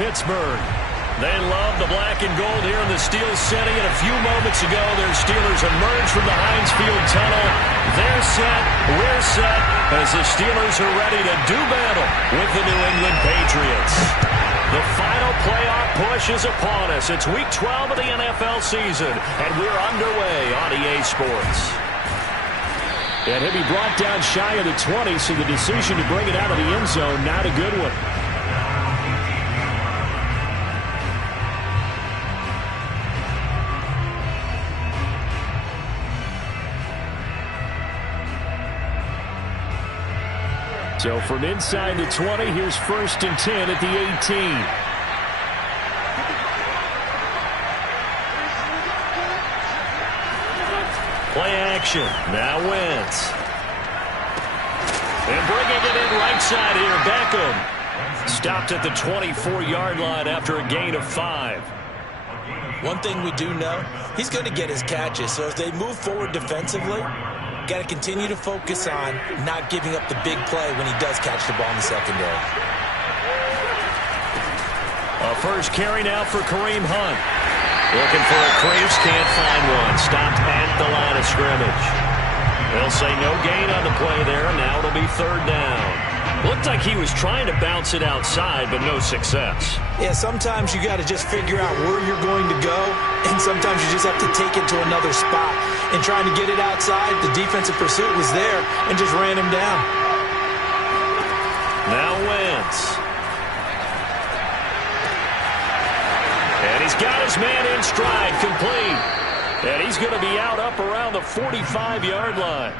Pittsburgh. They love the black and gold here in the Steel City. And a few moments ago, their Steelers emerged from the Heinz Field tunnel. They're set, we're set, as the Steelers are ready to do battle with the New England Patriots. The final playoff push is upon us. It's Week 12 of the NFL season, and we're underway on EA Sports. And he'll be brought down shy of the 20, so the decision to bring it out of the end zone, not a good one. So from inside the 20, here's 1st and 10 at the 18. Play action. Now Wentz. And bringing it in right side here, Beckham. Stopped at the 24-yard line after a gain of 5. One thing we do know, he's going to get his catches. So as they move forward defensively, got to continue to focus on not giving up the big play when he does catch the ball in the secondary. A first carry now for Kareem Hunt. Looking for a crease, can't find one. Stopped at the line of scrimmage. They'll say no gain on the play there. Now it'll be 3rd down. Looked like he was trying to bounce it outside, but no success. Yeah, sometimes you got to just figure out where you're going to go, and sometimes you just have to take it to another spot. And trying to get it outside, the defensive pursuit was there and just ran him down. Now Wentz. And he's got his man in stride, complete. And he's going to be out up around the 45-yard line.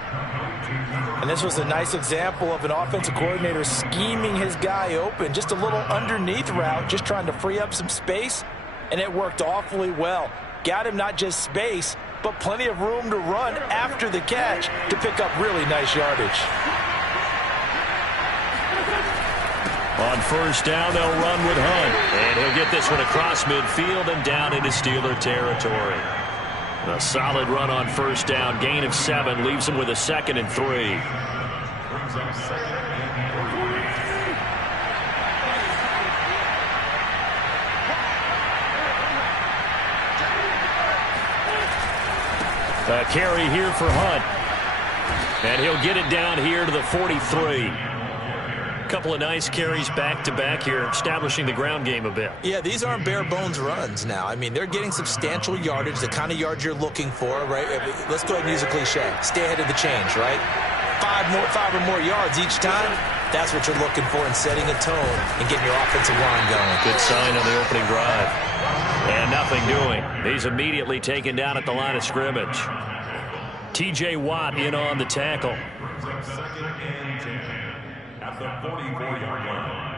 And this was a nice example of an offensive coordinator scheming his guy open. Just a little underneath route, just trying to free up some space. And it worked awfully well. Got him not just space, but plenty of room to run after the catch to pick up really nice yardage. On 1st down, they'll run with Hunt. And he'll get this one across midfield and down into Steeler territory. A solid run on 1st down. Gain of 7 leaves him with a 2nd and 3. A carry here for Hunt. And he'll get it down here to the 43. Couple of nice carries back-to-back here, establishing the ground game a bit. Yeah, these aren't bare-bones runs now. I mean, they're getting substantial yardage, the kind of yards you're looking for, right? Let's go ahead and use a cliche. Stay ahead of the change, right? 5 or more yards each time. That's what you're looking for in setting a tone and getting your offensive line going. Good sign on the opening drive. And nothing doing. He's immediately taken down at the line of scrimmage. T.J. Watt in on the tackle. At the 44-yard line.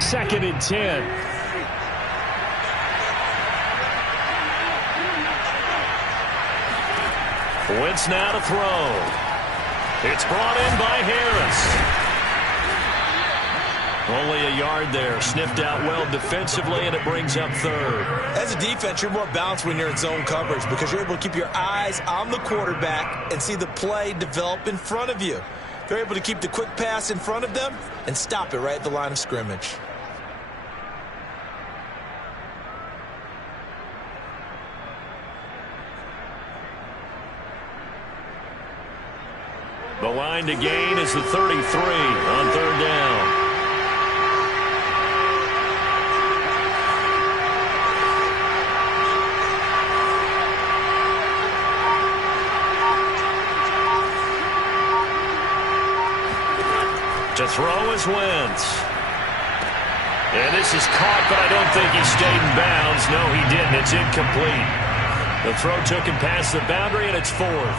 Second and 10. Wentz now to throw. It's brought in by Harris. Only a yard there. Sniffed out well defensively, and it brings up 3rd. As a defense, you're more balanced when you're in zone coverage because you're able to keep your eyes on the quarterback and see the play develop in front of you. They're able to keep the quick pass in front of them and stop it right at the line of scrimmage. The line to gain is the 33 on 3rd down. To throw is Wentz. And this is caught, but I don't think he stayed in bounds. No, he didn't. It's incomplete. The throw took him past the boundary, and it's 4th.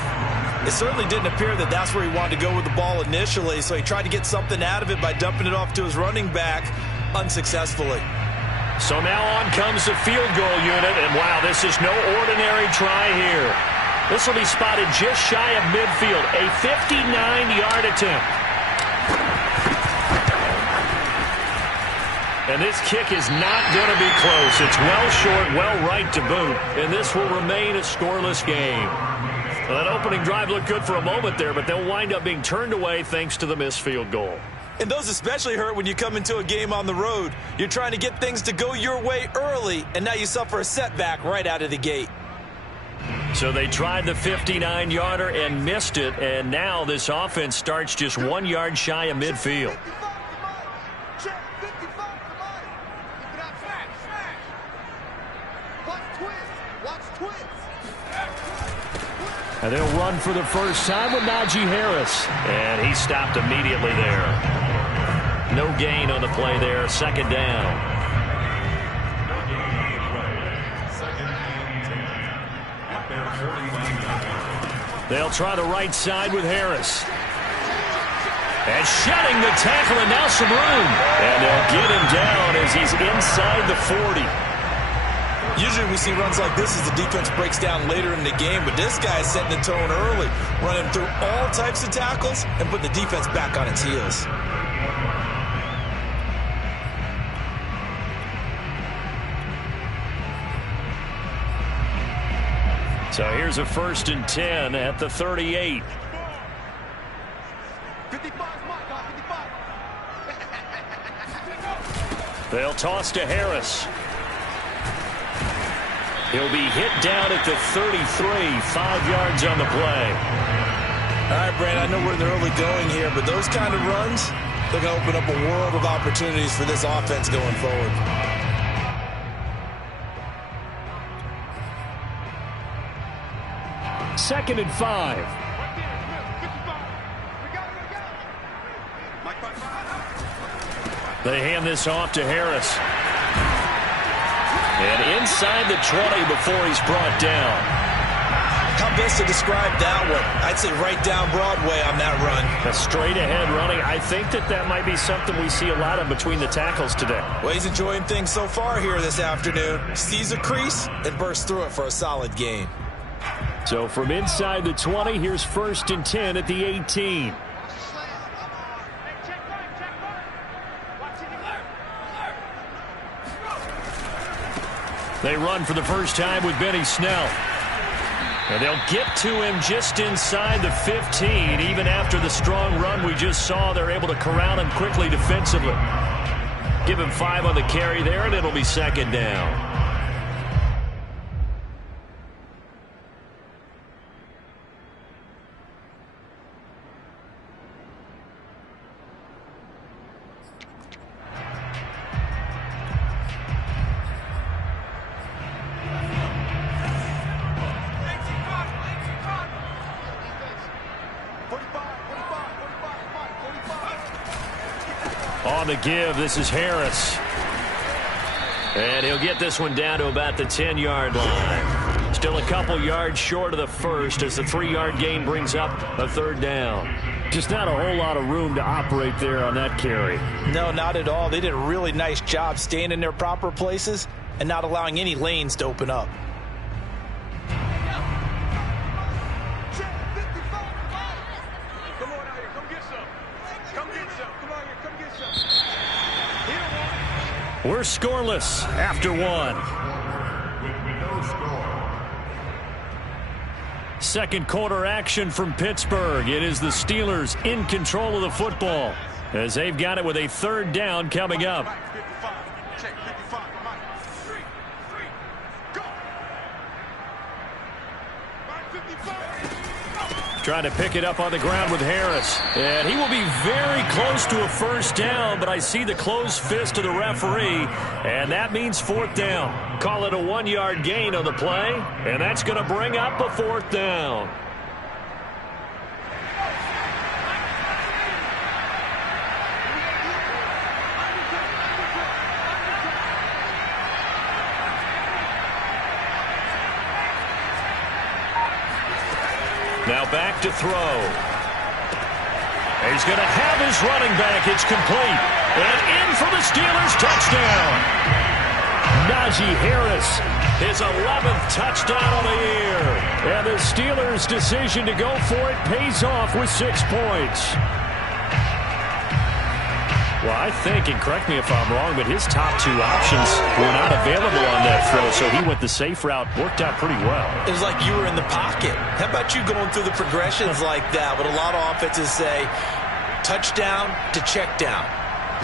It certainly didn't appear that that's where he wanted to go with the ball initially, so he tried to get something out of it by dumping it off to his running back unsuccessfully. So now on comes the field goal unit, and wow, this is no ordinary try here. This will be spotted just shy of midfield, a 59-yard attempt. And this kick is not going to be close. It's well short, well right to boot. And this will remain a scoreless game. Well, that opening drive looked good for a moment there, but they'll wind up being turned away thanks to the missed field goal. And those especially hurt when you come into a game on the road. You're trying to get things to go your way early, and now you suffer a setback right out of the gate. So they tried the 59-yarder and missed it, and now this offense starts just 1 yard shy of midfield. And they'll run for the first time with Najee Harris. And he stopped immediately there. No gain on the play there. Second down. They'll try the right side with Harris. And shedding the tackle, and now some room. And they'll get him down as he's inside the 40. Usually we see runs like this as the defense breaks down later in the game, but this guy is setting the tone early, running through all types of tackles and putting the defense back on its heels. So here's a 1st and 10 at the 38. 55. They'll toss to Harris. He'll be hit down at the 33, 5 yards on the play. All right, Brandon, I know we're in the early going here, but those kind of runs, they're going to open up a world of opportunities for this offense going forward. Second and 5. They hand this off to Harris. And inside the 20 before he's brought down. How best to describe that one? I'd say right down Broadway on that run. A straight ahead running. I think that might be something we see a lot of between the tackles today. Well, he's enjoying things so far here this afternoon. Sees a crease and bursts through it for a solid gain. So from inside the 20, here's 1st and 10 at the 18. They run for the first time with Benny Snell. And they'll get to him just inside the 15. Even after the strong run we just saw, they're able to corral him quickly defensively. Give him 5 on the carry there, and it'll be second down. On the give, this is Harris. And he'll get this one down to about the 10-yard line. Still a couple yards short of the first as the 3-yard gain brings up a 3rd down. Just not a whole lot of room to operate there on that carry. No, not at all. They did a really nice job staying in their proper places and not allowing any lanes to open up. We're scoreless after 1. Second quarter action from Pittsburgh. It is the Steelers in control of the football as they've got it with a 3rd down coming up. Trying to pick it up on the ground with Harris. And he will be very close to a 1st down, but I see the closed fist of the referee, and that means 4th down. Call it a 1-yard gain on the play, and that's going to bring up a 4th down. Now back to throw. He's going to have his running back. It's complete. And in for the Steelers touchdown. Najee Harris, his 11th touchdown of the year. And the Steelers' decision to go for it pays off with 6 points. Well, I think, and correct me if I'm wrong, but his top two options were not available on that throw, so he went the safe route. Worked out pretty well. It was like you were in the pocket. How about you going through the progressions like that? What a lot of offenses say, touchdown to check down.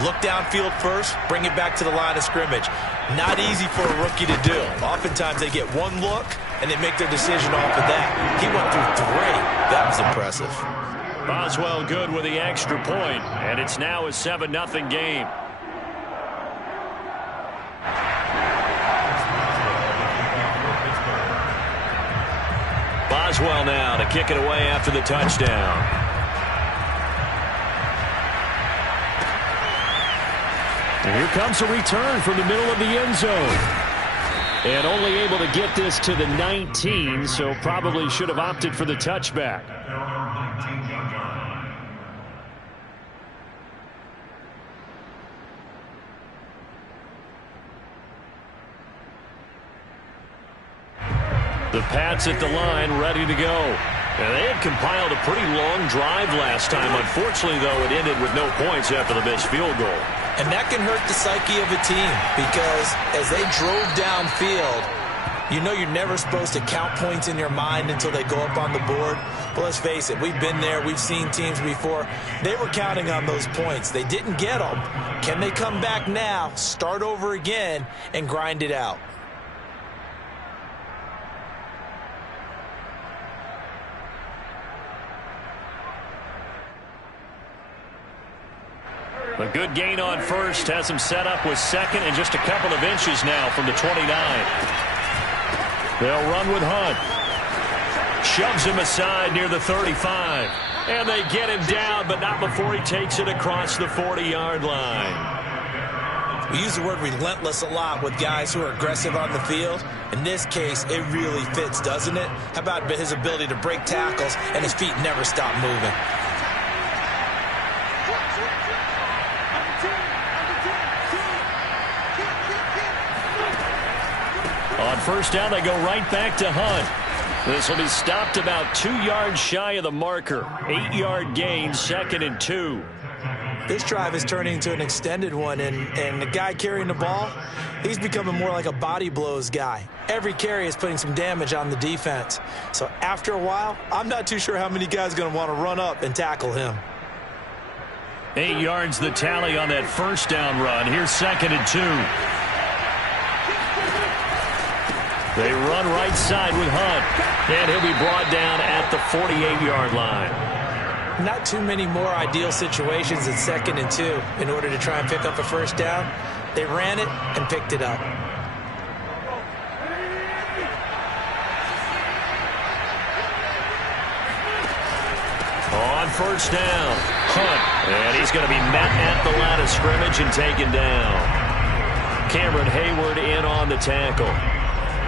Look downfield first, bring it back to the line of scrimmage. Not easy for a rookie to do. Oftentimes they get one look, and they make their decision off of that. He went through three. That was impressive. Boswell good with the extra point, and it's now a 7-0 game. Boswell now to kick it away after the touchdown. And here comes a return from the middle of the end zone. And only able to get this to the 19, so probably should have opted for the touchback. The Pats at the line, ready to go. And they had compiled a pretty long drive last time. Unfortunately, though, it ended with no points after the missed field goal. And that can hurt the psyche of a team because as they drove downfield, you know you're never supposed to count points in your mind until they go up on the board. But let's face it, we've been there. We've seen teams before. They were counting on those points. They didn't get them. Can they come back now, start over again, and grind it out? A good gain on first has him set up with second and just a couple of inches now from the 29. They'll run with Hunt. Shoves him aside near the 35. And they get him down, but not before he takes it across the 40-yard line. We use the word relentless a lot with guys who are aggressive on the field. In this case, it really fits, doesn't it? How about his ability to break tackles and his feet never stop moving? On first down, they go right back to Hunt. This will be stopped about 2 yards shy of the marker. 8-yard gain, 2nd and 2. This drive is turning into an extended one, and the guy carrying the ball, he's becoming more like a body blows guy. Every carry is putting some damage on the defense. So after a while, I'm not too sure how many guys are going to want to run up and tackle him. 8 yards the tally on that first down run. Here's 2nd and 2. They run right side with Hunt, and he'll be brought down at the 48-yard line. Not too many more ideal situations in 2nd and 2 in order to try and pick up a first down. They ran it and picked it up. On first down, Hunt, and he's going to be met at the line of scrimmage and taken down. Cameron Hayward in on the tackle.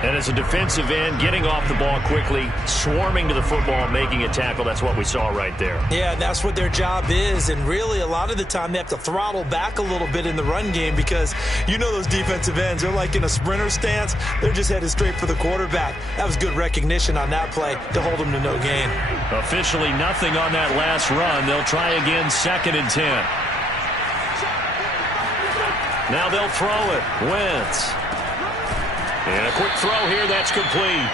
And as a defensive end, getting off the ball quickly, swarming to the football, making a tackle, that's what we saw right there. Yeah, that's what their job is. And really, a lot of the time, they have to throttle back a little bit in the run game because you know those defensive ends, they're like in a sprinter stance. They're just headed straight for the quarterback. That was good recognition on that play to hold them to no gain. Officially nothing on that last run. They'll try again, 2nd and 10. Now they'll throw it. Wentz. And a quick throw here, that's complete.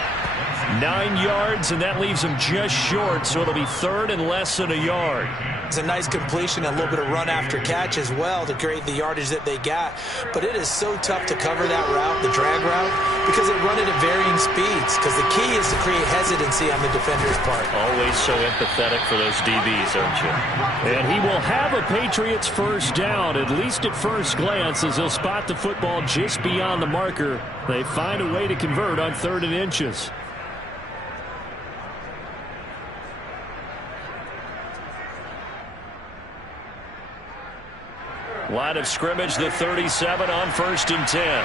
9 yards, and that leaves him just short, so it'll be 3rd and less than a yard. It's a nice completion, a little bit of run after catch as well to create the yardage that they got. But it is so tough to cover that route, the drag route, because they run it at varying speeds. Because the key is to create hesitancy on the defender's part. Always so empathetic for those DBs, aren't you? And he will have a Patriots first down, at least at first glance, as he'll spot the football just beyond the marker. They find a way to convert on 3rd and inches. Line of scrimmage, the 37 on 1st and 10.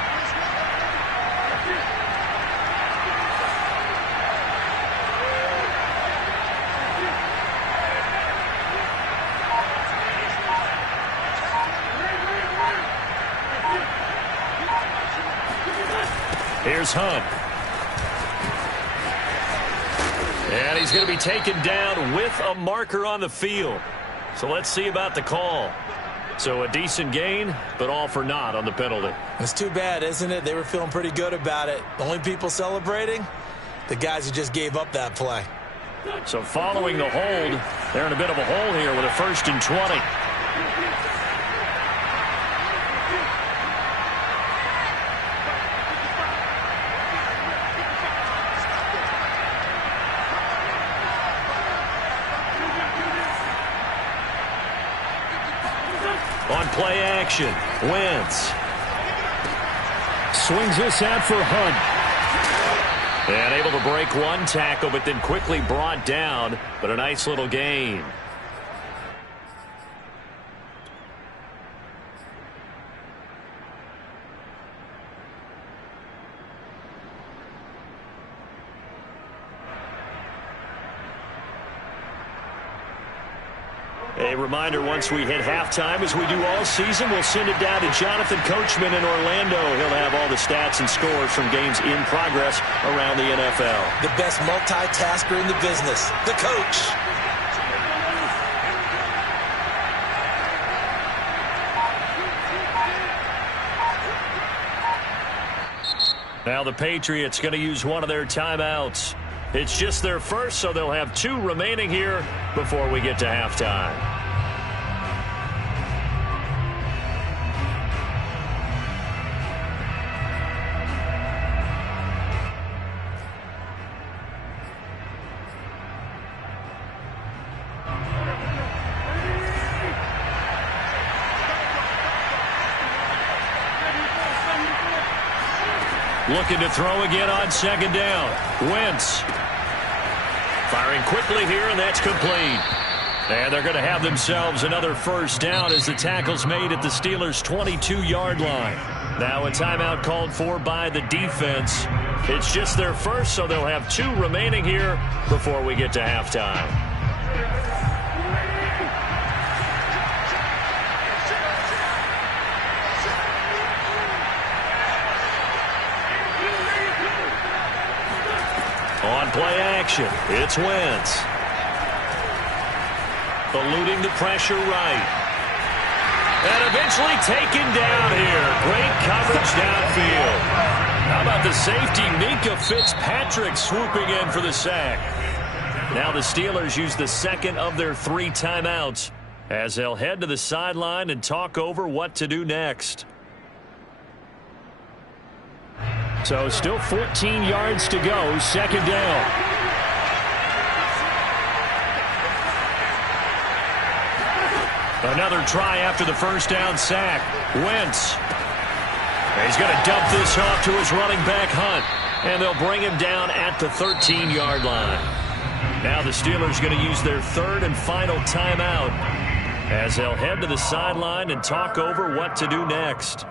Here's Hunt. And he's going to be taken down with a marker on the field. So let's see about the call. So a decent gain, but all for naught on the penalty. It's too bad, isn't it? They were feeling pretty good about it. The only people celebrating, the guys who just gave up that play. So following the hold, they're in a bit of a hole here with a 1st and 20. On play action, Wentz swings this out for Hunt. And able to break one tackle, but then quickly brought down. But a nice little gain. A reminder, once we hit halftime, as we do all season, we'll send it down to Jonathan Coachman in Orlando. He'll have all the stats and scores from games in progress around the NFL. The best multitasker in the business, the coach. Now the Patriots going to use one of their timeouts. It's just their first, so they'll have 2 remaining here before we get to halftime. Looking to throw again on 2nd down. Wentz firing quickly here, and that's complete. And they're going to have themselves another 1st down as the tackle's made at the Steelers' 22-yard line. Now a timeout called for by the defense. It's just their first, so they'll have 2 remaining here before we get to halftime. On play action, it's Wentz. Eluding the pressure right. And eventually taken down here. Great coverage downfield. How about the safety, Minkah Fitzpatrick, swooping in for the sack. Now the Steelers use the 2nd of their 3 timeouts as they'll head to the sideline and talk over what to do next. So still 14 yards to go, 2nd down. Another try after the 1st down sack. Wentz. He's going to dump this off to his running back, Hunt. And they'll bring him down at the 13-yard line. Now the Steelers going to use their 3rd and final timeout as they'll head to the sideline and talk over what to do next.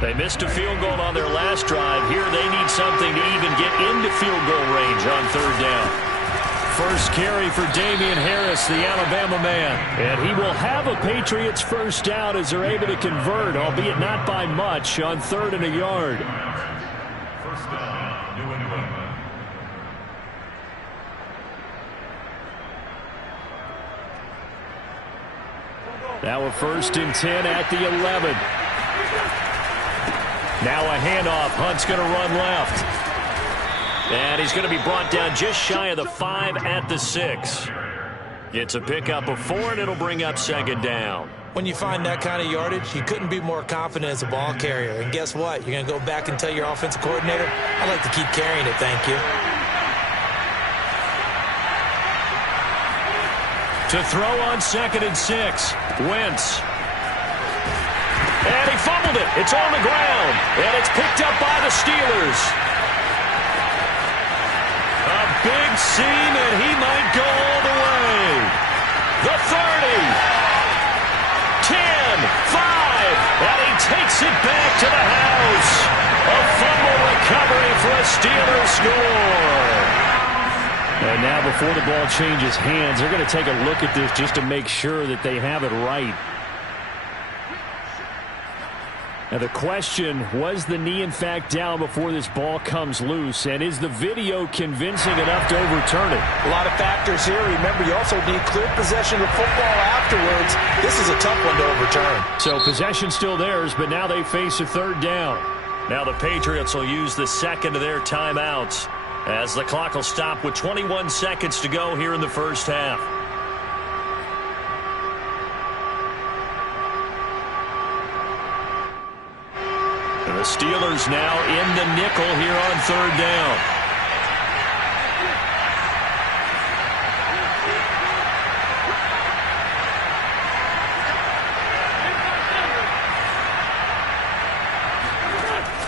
They missed a field goal on their last drive. Here they need something to even get into field goal range on 3rd down. First carry for Damian Harris, the Alabama man. And he will have a Patriots 1st down as they're able to convert, albeit not by much, on 3rd and a yard. 1st down, New England. Now a 1st and 10 at the 11. Now a handoff. Hunt's going to run left. And he's going to be brought down just shy of the 5 at the 6. It's a pickup of 4, and it'll bring up 2nd down. When you find that kind of yardage, you couldn't be more confident as a ball carrier. And guess what? You're going to go back and tell your offensive coordinator, I'd like to keep carrying it, thank you. To throw on 2nd and 6. Wentz. And he fumbled it. It's on the ground. And it's picked up by the Steelers. A big seam, and he might go all the way. The 30. 10. 5. And he takes it back to the house. A fumble recovery the Steelers score. And now before the ball changes hands, they're going to take a look at this just to make sure that they have it right. Now the question, was the knee in fact down before this ball comes loose? And is the video convincing enough to overturn it? A lot of factors here. Remember, you also need clear possession of football afterwards. This is a tough one to overturn. So possession still theirs, but now they face a third down. Now the Patriots will use the second of their timeouts as the clock will stop with 21 seconds to go here in the first half. And the Steelers now in the nickel here on third down.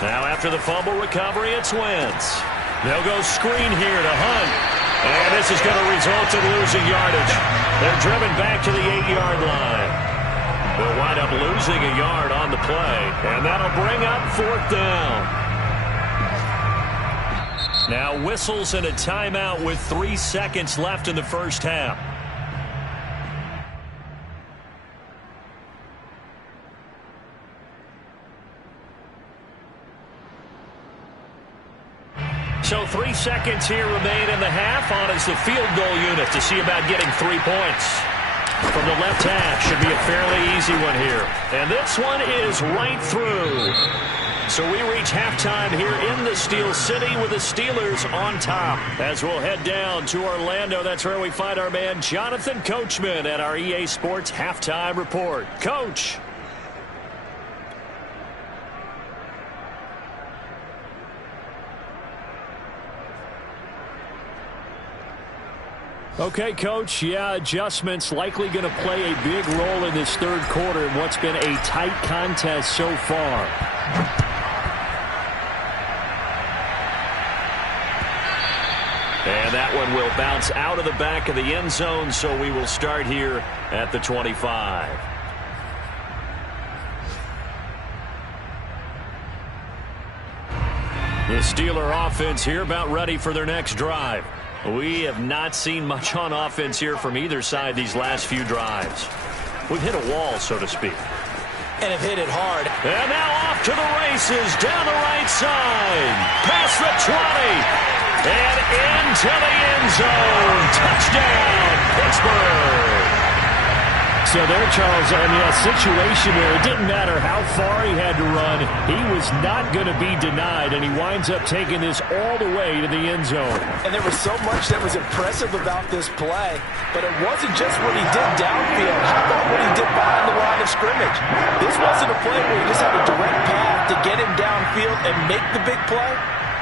Now after the fumble recovery, it's Wentz. They'll go screen here to Hunt. And this is going to result in losing yardage. They're driven back to the 8-yard line. They'll wind up losing a yard on the play. And that'll bring up fourth down. Now whistles and a timeout with 3 seconds left in the first half. So 3 seconds here remain in the half. On is the field goal unit to see about getting 3 points. From the left hash, should be a fairly easy one here. And this one is right through. So we reach halftime here in the Steel City with the Steelers on top. As we'll head down to Orlando, that's where we find our man Jonathan Coachman at our EA Sports Halftime Report. Coach. Okay, Coach, yeah, adjustments likely going to play a big role in this third quarter in what's been a tight contest so far. And that one will bounce out of the back of the end zone, so we will start here at the 25. The Steeler offense here about ready for their next drive. We have not seen much on offense here from either side these last few drives. We've hit a wall, so to speak. And have hit it hard. And now off to the races down the right side. Past the 20. And into the end zone. Touchdown, Pittsburgh. So there, Charles, I mean, a situation where it didn't matter how far he had to run. He was not going to be denied, and he winds up taking this all the way to the end zone. And there was so much that was impressive about this play, but it wasn't just what he did downfield. How about what he did behind the line of scrimmage? This wasn't a play where he just had a direct path to get him downfield and make the big play.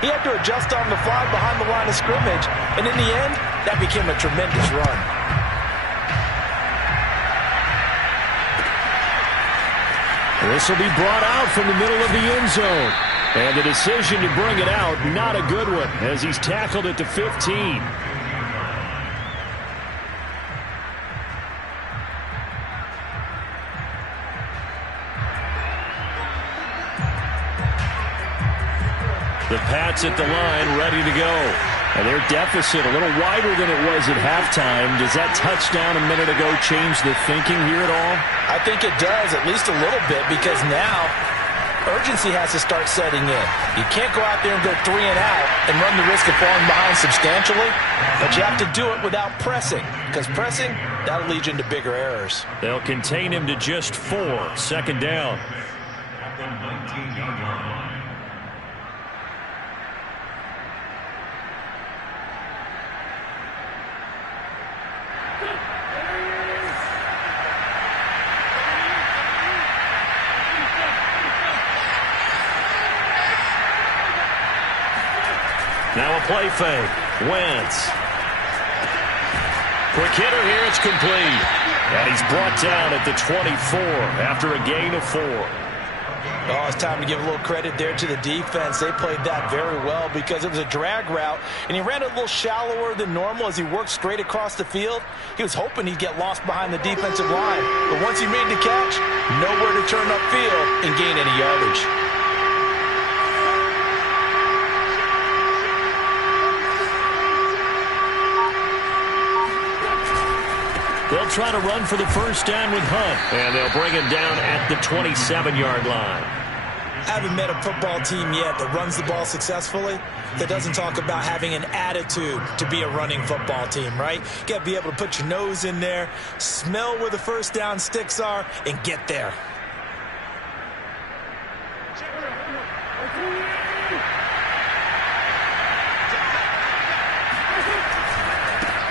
He had to adjust on the fly behind the line of scrimmage, and in the end, that became a tremendous run. This will be brought out from the middle of the end zone. And the decision to bring it out, not a good one, as he's tackled at the 15. The Pats at the line, ready to go. And their deficit a little wider than it was at halftime. Does that touchdown a minute ago change the thinking here at all? I think it does, at least a little bit, because now urgency has to start setting in. You can't go out there and go 3 and out and run the risk of falling behind substantially, but you have to do it without pressing, because pressing, that'll lead you into bigger errors. They'll contain him to just 4, second down. At the 19-yard line. Now a play fake. Wentz. Quick hitter here. It's complete. And he's brought down at the 24 after a gain of 4. Oh, it's time to give a little credit there to the defense. They played that very well because it was a drag route, and he ran a little shallower than normal as he worked straight across the field. He was hoping he'd get lost behind the defensive line, but once he made the catch, nowhere to turn upfield and gain any yardage. They'll try to run for the first down with Hunt. And they'll bring him down at the 27-yard line. I haven't met a football team yet that runs the ball successfully that doesn't talk about having an attitude to be a running football team, right? You got to be able to put your nose in there, smell where the first down sticks are, and get there.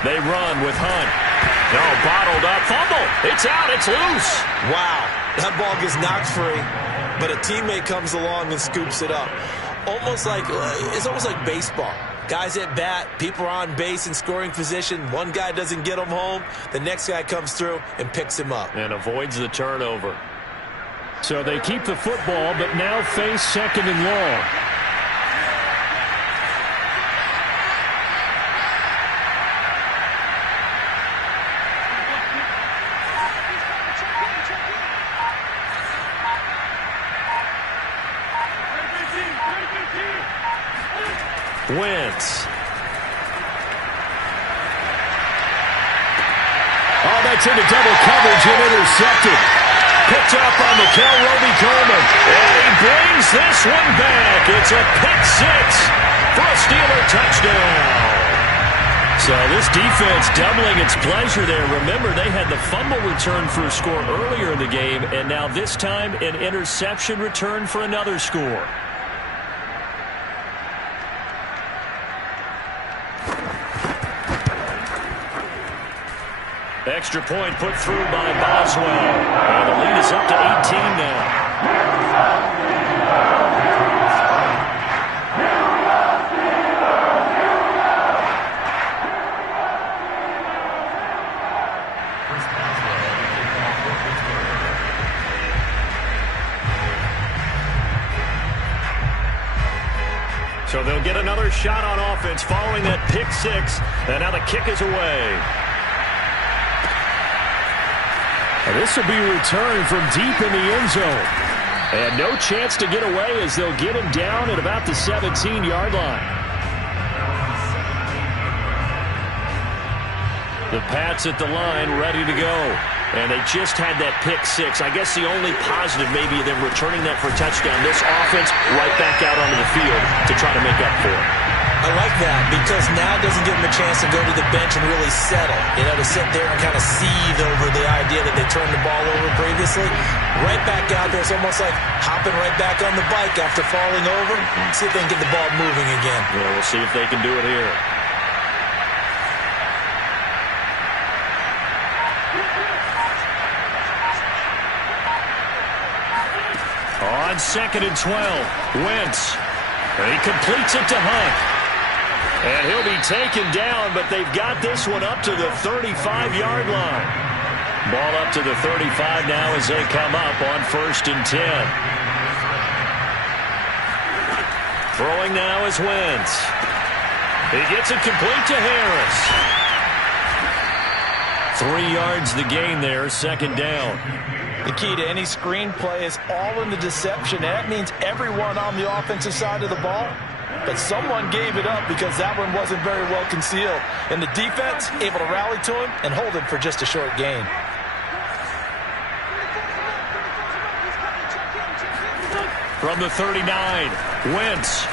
They run with Hunt. No, bottled up. Fumble. It's out. It's loose. Wow. That ball gets knocked free, but a teammate comes along and scoops it up. It's almost like baseball. Guys at bat, people are on base in scoring position. One guy doesn't get him home. The next guy comes through and picks him up. And avoids the turnover. So they keep the football, but now face second and long. Wentz. Oh, that's into double coverage and intercepted. Picked up by Mikel Roby-Coleman. And he brings this one back. It's a pick six for a Steeler touchdown. So this defense doubling its pleasure there. Remember, they had the fumble return for a score earlier in the game, and now this time an interception return for another score. Extra point put through by Boswell. And the lead is up to 18 now. So they'll get another shot on offense following that pick six. And now the kick is away. And this will be returned from deep in the end zone. And no chance to get away as they'll get him down at about the 17-yard line. The Pats at the line ready to go. And they just had that pick six. I guess the only positive maybe them returning that for a touchdown. This offense right back out onto the field to try to make up for it. I like that because now it doesn't give them a chance to go to the bench and really settle. You know, to sit there and kind of seethe over the idea that they turned the ball over previously. Right back out there. It's almost like hopping right back on the bike after falling over. See if they can get the ball moving again. Yeah, we'll see if they can do it here. On 2nd and 12, Wentz. He completes it to Hunt. And he'll be taken down, but they've got this one up to the 35-yard line. Ball up to the 35 now as they come up on 1st and 10. Throwing now is Wentz. He gets it complete to Harris. 3 yards the gain there, 2nd down. The key to any screenplay is all in the deception. And that means everyone on the offensive side of the ball. But someone gave it up because that one wasn't very well concealed. And the defense able to rally to him and hold him for just a short gain. From the 39, Wentz.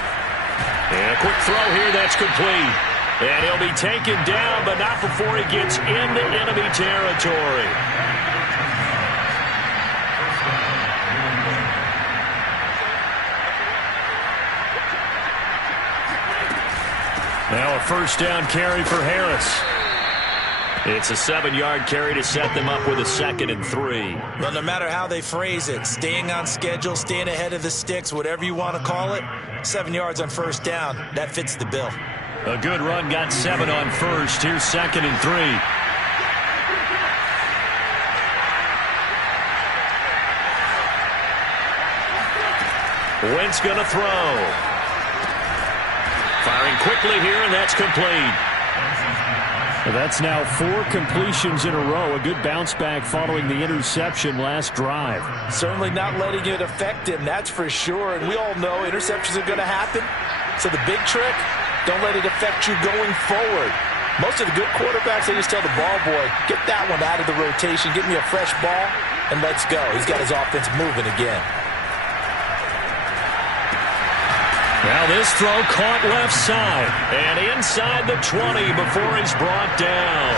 And a quick throw here that's complete. And he'll be taken down, but not before he gets into enemy territory. Now a 1st down carry for Harris. It's a 7-yard carry to set them up with a 2nd and 3. Well, no matter how they phrase it, staying on schedule, staying ahead of the sticks, whatever you want to call it, 7 yards on 1st down, that fits the bill. A good run, got 7 on 1st. Here's 2nd and 3. Wentz going to throw. Firing quickly here, and that's complete. Well, that's now 4 completions in a row. A good bounce back following the interception last drive. Certainly not letting it affect him, that's for sure. And we all know interceptions are going to happen. So the big trick, don't let it affect you going forward. Most of the good quarterbacks, they just tell the ball boy, get that one out of the rotation, get me a fresh ball, and let's go. He's got his offense moving again. Now this throw caught left side and inside the 20 before he's brought down.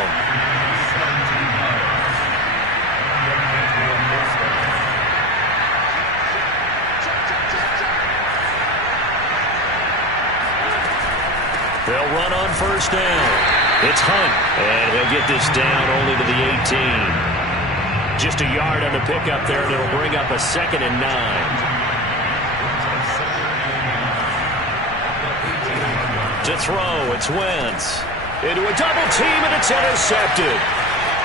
They'll run on first down. It's Hunt, and he'll get this down only to the 18. Just a yard on the pickup there, and it'll bring up a 2nd and 9. To throw, it's Wentz. Into a double team, and it's intercepted.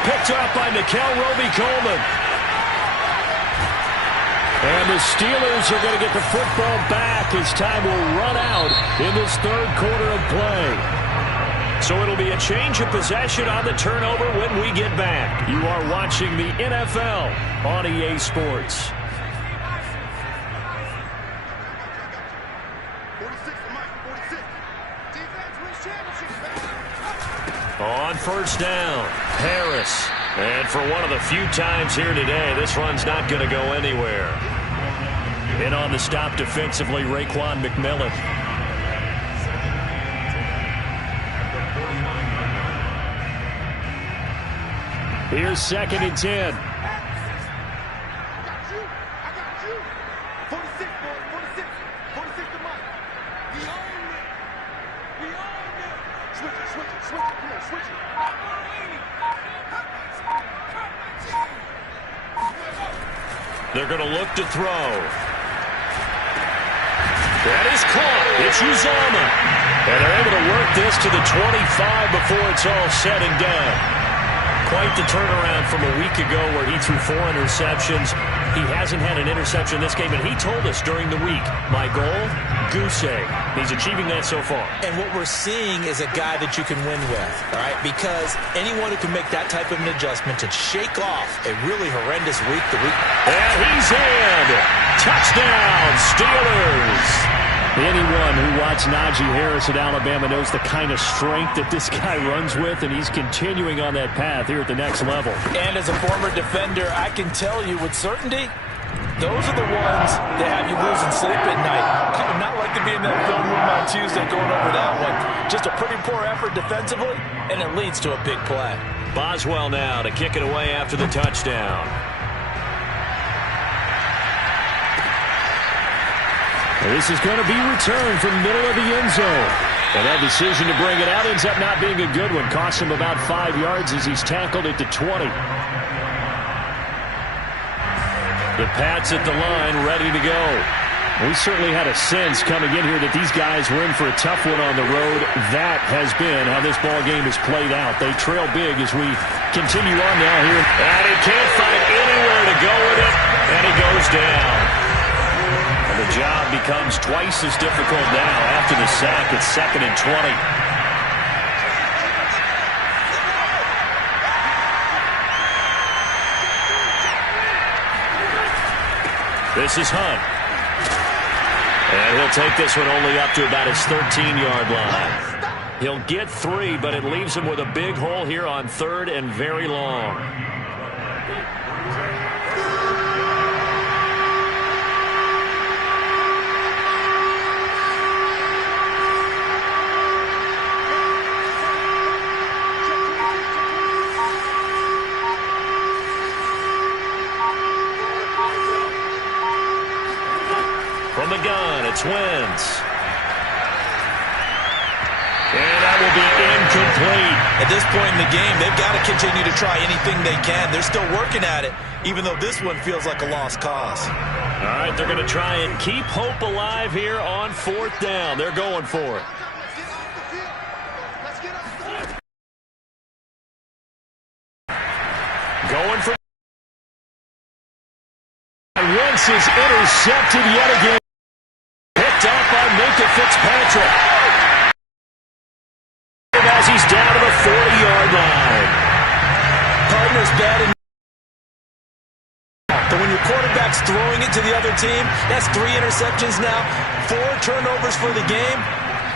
Picked up by Nickell Robey-Coleman. And the Steelers are going to get the football back as time will run out in this third quarter of play. So it'll be a change of possession on the turnover when we get back. You are watching the NFL on EA Sports. On first down, Harris. And for one of the few times here today, this run's not going to go anywhere. And on the stop defensively, Raekwon McMillan. Here's 2nd and 10. They're going to look to throw. That is caught. It's Uzomah. And they're able to work this to the 25 before it's all said and done. Quite the turnaround from a week ago where he threw 4 interceptions. He hasn't had an interception this game, and he told us during the week, my goal, goose egg. He's achieving that so far. And what we're seeing is a guy that you can win with, all right? Because anyone who can make that type of an adjustment and shake off a really horrendous week the week. And he's in. Touchdown, Steelers. Anyone who watched Najee Harris at Alabama knows the kind of strength that this guy runs with, and he's continuing on that path here at the next level. And as a former defender, I can tell you with certainty, those are the ones that have you losing sleep at night. I would not like to be in that film room on Tuesday going over that one. Just a pretty poor effort defensively, and it leads to a big play. Boswell now to kick it away after the touchdown. This is going to be returned from middle of the end zone. And that decision to bring it out ends up not being a good one. Costs him about 5 yards as he's tackled at the 20. The Pats at the line, ready to go. We certainly had a sense coming in here that these guys were in for a tough one on the road. That has been how this ball game has played out. They trail big as we continue on now here. And he can't find anywhere to go with it, and he goes down. And the job becomes twice as difficult now after the sack. It's 2nd and 20. This is Hunt. And he'll take this one only up to about his 13-yard line. He'll get 3, but it leaves him with a big hole here on 3rd and very long. From the gun, it's Wentz. And that will be incomplete. At this point in the game, they've got to continue to try anything they can. They're still working at it, even though this one feels like a lost cause. All right, they're going to try and keep hope alive here on 4th down. They're going for it. Going for Wentz is intercepted yet again. Picked up by Minkah Fitzpatrick. As he's down to the 40-yard line. Partner's batting. But when your quarterback's throwing it to the other team, that's 3 interceptions now, 4 turnovers for the game.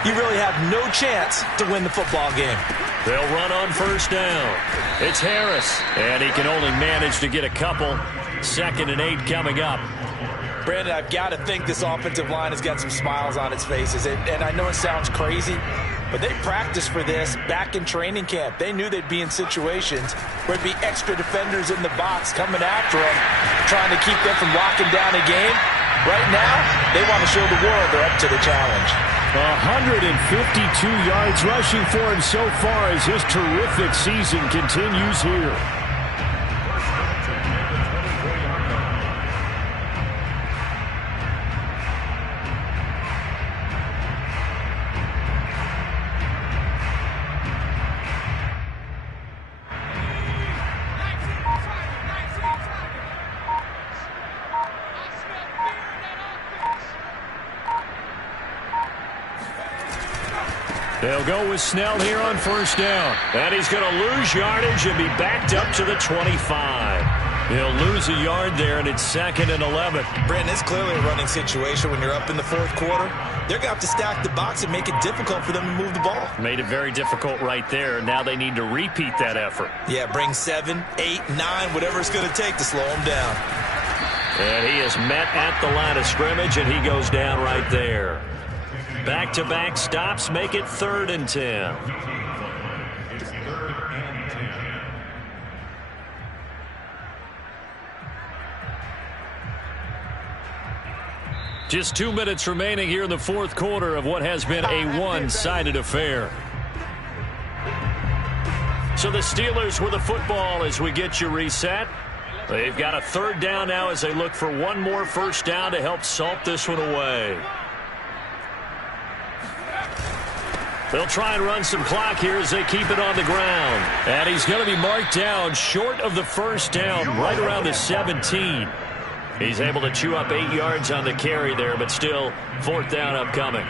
You really have no chance to win the football game. They'll run on first down. It's Harris, and he can only manage to get a couple. 2nd and 8 coming up. Brandon, I've got to think this offensive line has got some smiles on its faces. And I know it sounds crazy, but they practiced for this back in training camp. They knew they'd be in situations where there'd be extra defenders in the box coming after them, trying to keep them from locking down a game. Right now, they want to show the world they're up to the challenge. 152 yards rushing for him so far as his terrific season continues here. They'll go with Snell here on first down. And he's going to lose yardage and be backed up to the 25. He'll lose a yard there, and it's 2nd and 11. Brandon, it's clearly a running situation when you're up in the 4th quarter. They're going to have to stack the box and make it difficult for them to move the ball. Made it very difficult right there. Now they need to repeat that effort. Yeah, bring 7, 8, 9, whatever it's going to take to slow them down. And he is met at the line of scrimmage, and he goes down right there. Back-to-back stops make it 3rd and 10. Just 2 minutes remaining here in the 4th quarter of what has been a one-sided affair. So the Steelers with the football as we get you reset. They've got a 3rd down now as they look for one more first down to help salt this one away. They'll try and run some clock here as they keep it on the ground. And he's going to be marked down short of the first down, right around the 17. He's able to chew up 8 yards on the carry there, but still 4th down upcoming.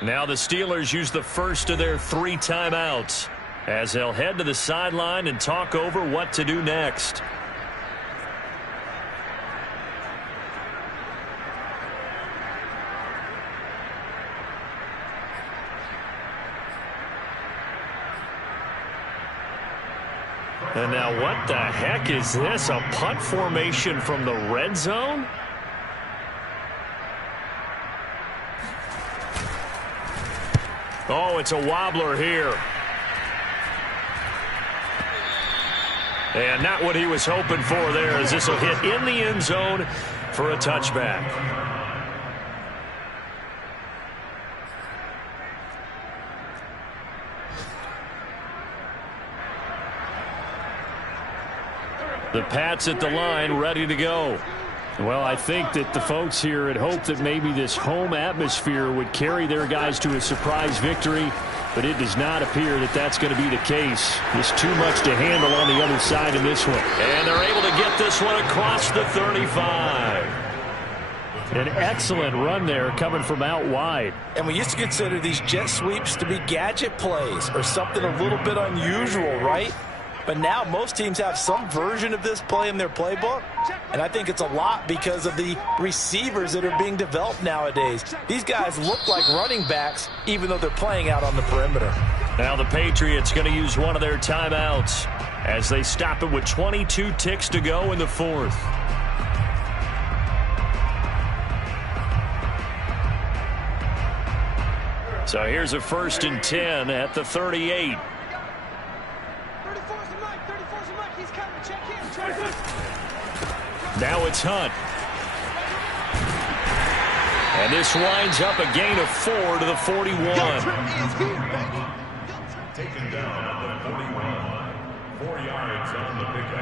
Now the Steelers use the first of their 3 timeouts as they'll head to the sideline and talk over what to do next. And now what the heck is this? A punt formation from the red zone? Oh, it's a wobbler here. And not what he was hoping for there, as this will hit in the end zone for a touchback. The Pats at the line, ready to go. Well, I think that the folks here had hoped that maybe this home atmosphere would carry their guys to a surprise victory, but it does not appear that that's going to be the case. There's too much to handle on the other side in this one. And they're able to get this one across the 35. An excellent run there coming from out wide. And we used to consider these jet sweeps to be gadget plays or something a little bit unusual, right? But now most teams have some version of this play in their playbook, and I think it's a lot because of the receivers that are being developed nowadays. These guys look like running backs, even though they're playing out on the perimeter. Now the Patriots going to use one of their timeouts as they stop it with 22 ticks to go in the 4th. So here's a 1st and 10 at the 38. Now it's Hunt. And this winds up a gain of 4 to the 41. Taken down at the 41. 4 yards on the pickup.